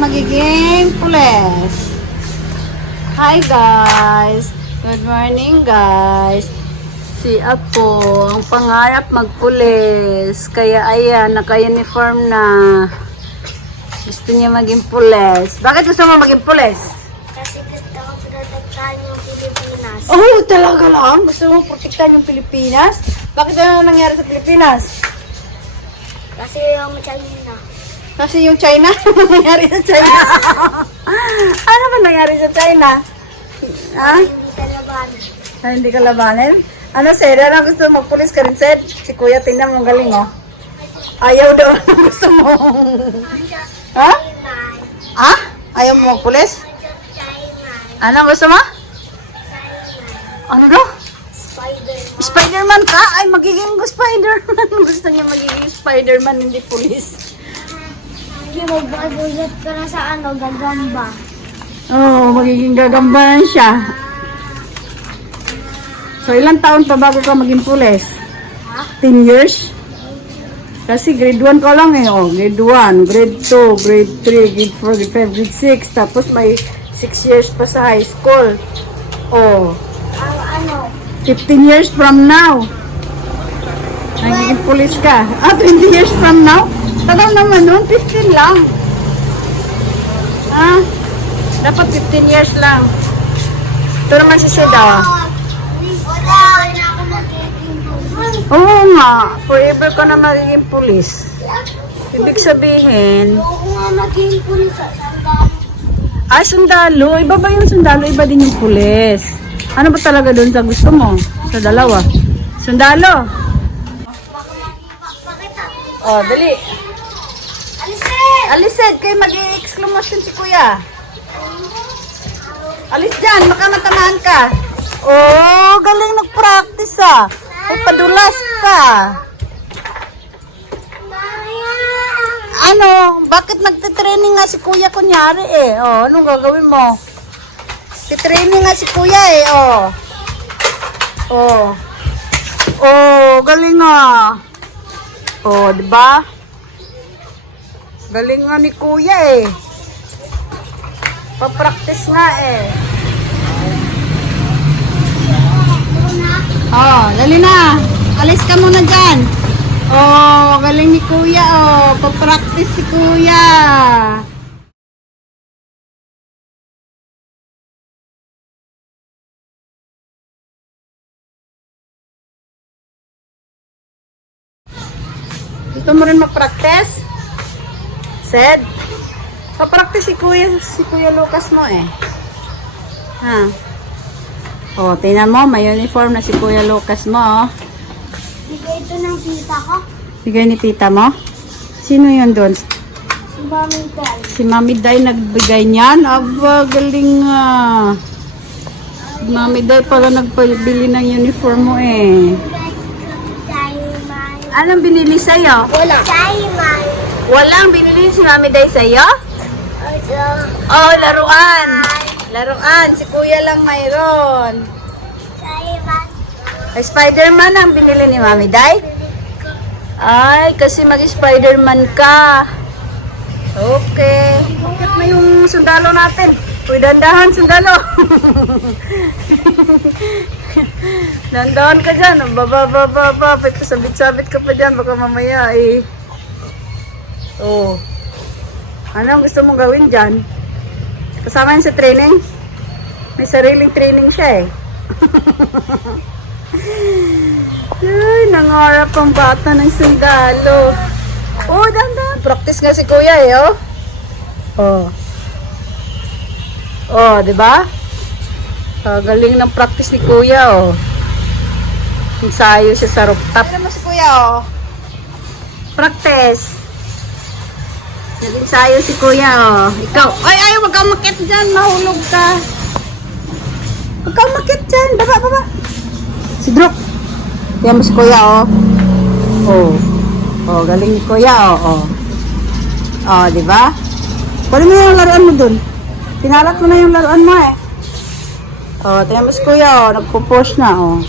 magiging pulis. Hi guys! Good morning guys! Si Apo, ang pangarap magpulis. Kaya ayan, naka-uniform na. Gusto niya maging pulis. Bakit gusto mo maging pulis? Kasi gusto ko protektahan yung Pilipinas. Oh, talaga lang? Gusto mo protektahan yung Pilipinas? Bakit ano nangyari sa Pilipinas? Kasi yung China. Kasi yung China, ano nangyari sa China? Ano ba nangyari sa China? Ha? Hindi kalaban. Ah, hindi ka labanin? Ano, Sed? Ano gusto mo? Magpulis ka rin, Sed? Si Kuya, tingnan mo, galing, oh. Ayaw daw. Gusto mo. Ha? Ha? Ayaw mo magpulis? Ano gusto mo? Ano daw? Spider-Man. Spider-Man ka? Ay, magiging Spider-Man. Gusto niya magiging Spider-Man, hindi pulis. Hindi magbagulat ka na sa gagamba. Oo, magiging gagambanan siya. So, ilang taon pa bago ka maging pulis? 10 years? Kasi grade 1 ka lang eh. Oh, grade 1, grade 2, grade 3, grade 4, grade 5, grade 6. Tapos may 6 years pa sa high school. Oh, 15 years from now. Nagiging pulis ka. 20 years from now? Tagal naman nun, 15 lang. Dapat 15 years lang. Ito naman si Seda. Wala na ako magiging Oo nga, forever ka na magiging pulis. Ibig sabihin, Ayoko nga maging pulis sa sandali. sundalo. Iba ba yung sundalo? Iba din yung pulis. Ano ba talaga doon sa gusto mo? Sa dalawa? Sundalo. Oh, dali. Alisin! Alisin, kayo mag-i-exclamation si Kuya. Alis dyan, baka matamaan ka. Oh, galing nag-practice ah. Ay, padulas ka. Ano, bakit nagtitraining nga si Kuya kunyari eh? Oh, anong gagawin mo? Titraining nga si Kuya eh, oh. Oh. Oh, galing nga. Oh, di ba? Galing nga ni Kuya eh. Pa-practice nga eh. Oh, dali na. Alis ka muna dyan. Oh, galing ni Kuya oh. Pa-practice si Kuya. Gusto mo rin mag-practice? Sed? Pa-practice si Kuya Lucas mo eh. Ha? Oh, tingnan mo, may uniform na si Kuya Lucas mo oh. Bigay ito ng tita ko. Bigay ni tita mo? Sino yun doon? Si Mami Tel. Si Mami Day nagbigay niyan? Aba, galing nga. Si Mami Day pala nagpabili ng uniform mo eh. Chaiman. Anong binili sa'yo? Wala. Chaiman. Walang binili si Mami Day sa'yo? Oh, laruan. Laruan. Si Kuya lang mayroon. Chaiman. Ay, Spider-Man ang binili ni Mami Day? Ay, kasi mag-Spider-Man ka. Okay. Bakit na yung sundalo natin? Uy, dandahan sundalo. Dandahan ka dyan. Baba. Sabit-sabit ka pa dyan. Baka mamaya eh. Oh. Ano ang gusto mong gawin dyan? Kasama yan sa training? May sariling training siya eh. Ay, nangarap ang bata ng sundalo. Oh, dandan. Practice nga si Kuya eh, oh. Oh. Oh, di ba? Galing ng practice ni Kuya, oh. Ensayo siya sa rooftop. Ano mo si Kuya, oh? Practice. Nag-ensayo si Kuya, oh. Ikaw, ay, wag kang makit dyan. Mahulog ka. Wag kang makit dyan. Baba. Si Drop. Yan mo si Kuya, oh. Oh. Oh, galing ni Kuya, oh. Oh, di ba? Kunin mo yung laruan mo dun. Pinalat mo na yung laruan mo, eh. Oh, tingnan mo si Kuya, oh. Nagpo-push na, oh.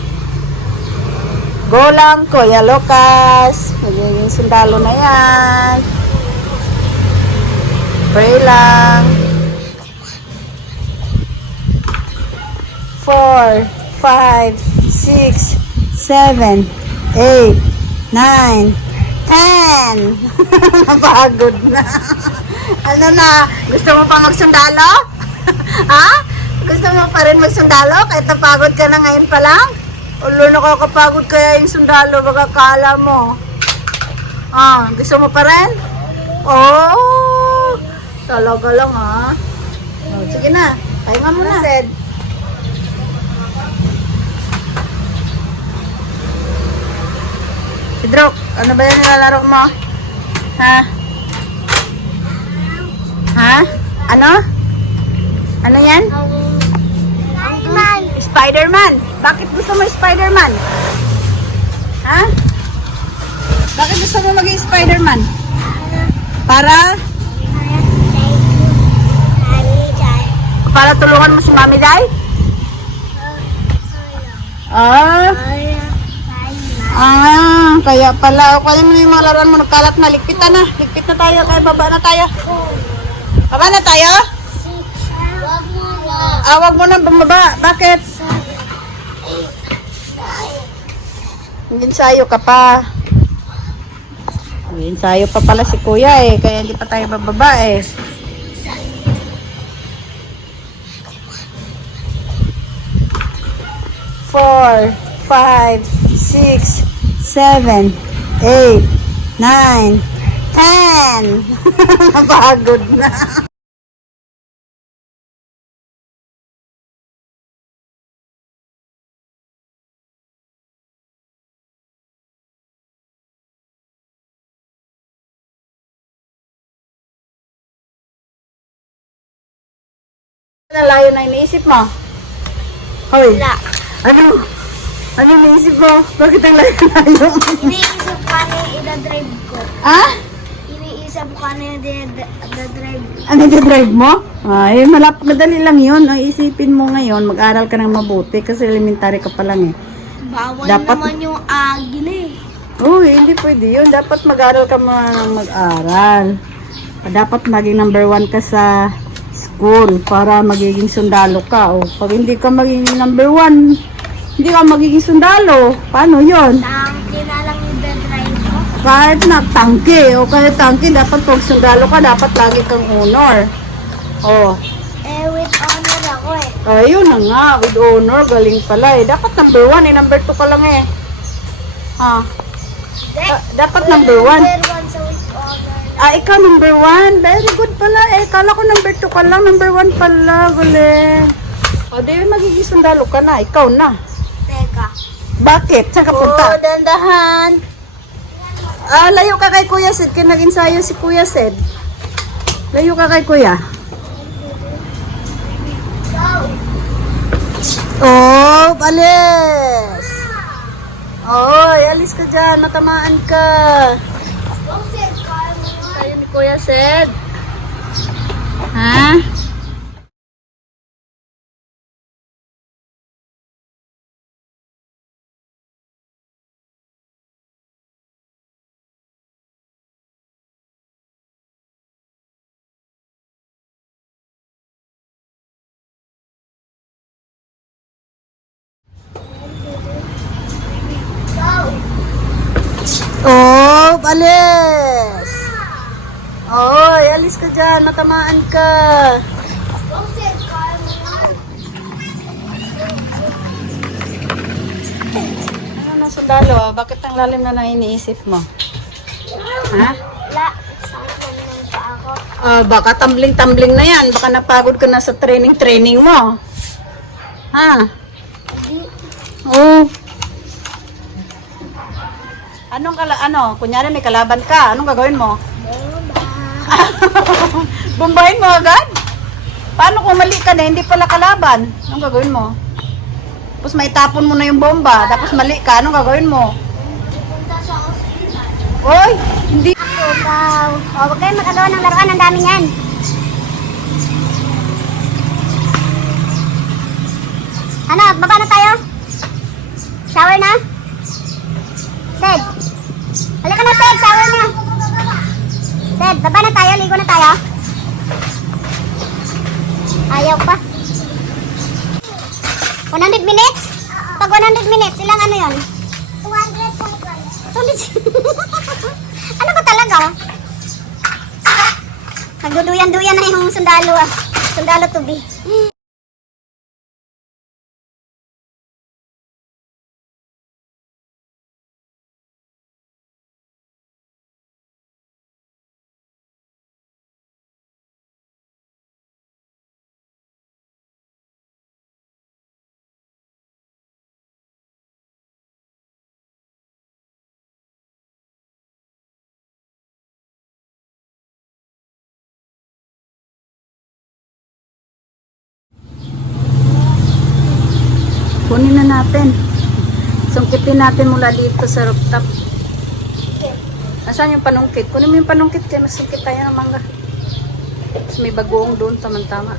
Go lang, Kuya Lucas. Magiging sundalo na yan. Pray lang. 4, 5, 6, 7, 8, 9, 10. Napagod na. Ano na? Gusto mo pa magsundalo? Ha? Gusto mo pa rin magsundalo? Kahit napagod ka na ngayon pa lang? Ulo, nakakapagod kaya yung sundalo. Baka kala mo. Gusto mo pa rin? Oh! Talaga lang ha. Oh, sige na. Pahinga mo na. Sid. Sidrok, ano ba yan nilalaro mo? Ha? Ha? Ano? Ano yan? Spider-Man. Spider-Man. Bakit gusto mo Spider-Man? Ha? Bakit gusto mo maging Spider-Man? Para? Para tulungan mo si Mami Day? Kaya pala. O, kaya mo na yung mga laruan mo. Nagkalat na. Ligpit na. Ligpit na tayo. Kaya baba na tayo. Baba na tayo? Wag mo na bumaba. Bakit? Ensayo ka pa. Ensayo pa pala si Kuya eh. Kaya hindi pa tayo bababa eh. Four, 5, 6, 7, 8, 9, 10. Napagod na. Ano layo na iniisip mo? Hoy. Wala. Ano? Ano iniisip mo? Bakit ang layo-layo? Iniisip ko ano yung ida-drive ko. Ha? Iniisip ko ano yung ida-drive. Ano i-drive mo? Ay, madali lang yun. Ang isipin mo ngayon, mag-aral ka ng mabuti kasi elementary ka pa lang eh. Bawal Dapat- naman yung agil eh. Uy, hindi pwede yun. Dapat mag-aral ka muna ng mag-aral. Dapat maging number 1 ka sa school para magiging sundalo ka. O, pag hindi ka magiging number 1, hindi ka magiging sundalo. Paano yun? Tangki na lang yung ida-drive ko. Kahit na tangke. O kahit tangke, dapat pag sundalo ka, dapat lagi kang honor. O, With honor ako eh. ayun na nga. With honor, galing pala eh. Dapat number 1 eh. Number 2 ka lang eh. Dapat number 1. Number 1 sa with honor. Ikaw number 1. Very good pala eh. Kala ko number 2 ka lang. Number 1 pala. Galing. O, di magiging sundalo ka na. Ikaw na. Teka. Bakit? Saan ka punta? Dandahan. Layo ka kay Kuya Sid. Kaya nag-ensayo si Kuya Sid. Layo ka kay Kuya. Oh, alis. Oy, alis ka dyan. Matamaan ka. Sa'yo ni Kuya Sid. Ha? Oh, alis. Oy, alis ka dyan. Matamaan ka. Ano na sundalo? Bakit ang lalim na iniisip mo? Ha? Wala. Saan naman pa ako? Baka tumbling-tumbling na yan. Baka napagod ka na sa training mo. Ha? Oh. Kunyari may kalaban ka. Anong gagawin mo? Bombahin mo agad? Paano kung mali ka na, hindi pala kalaban? Anong gagawin mo? Tapos may tapon mo na yung bomba, tapos mali ka, anong gagawin mo? Punta sa hospital. Oy, hindi. Ikaw. Huwag kayo makagawa ng laruan. Ang dami yan. Ano? Baba na tayo? Shower na? Sed. Halika na, Sed. Shower na. Sed, baba na tayo. Ligo na tayo. 100 minutes? Pag 100 minutes, ilang ano yun? 200 seconds. 200. Ano ba talaga? Nagduduyan-duyan na yung sundalo ah. Sundalo to be. Kunin na natin. Sungkitin natin mula dito sa rooftop. Nasaan yung panungkit? Kunin mo yung panungkit kaya masungkit tayo ng mangga. Tapos may bagoong doon, tamang-tama.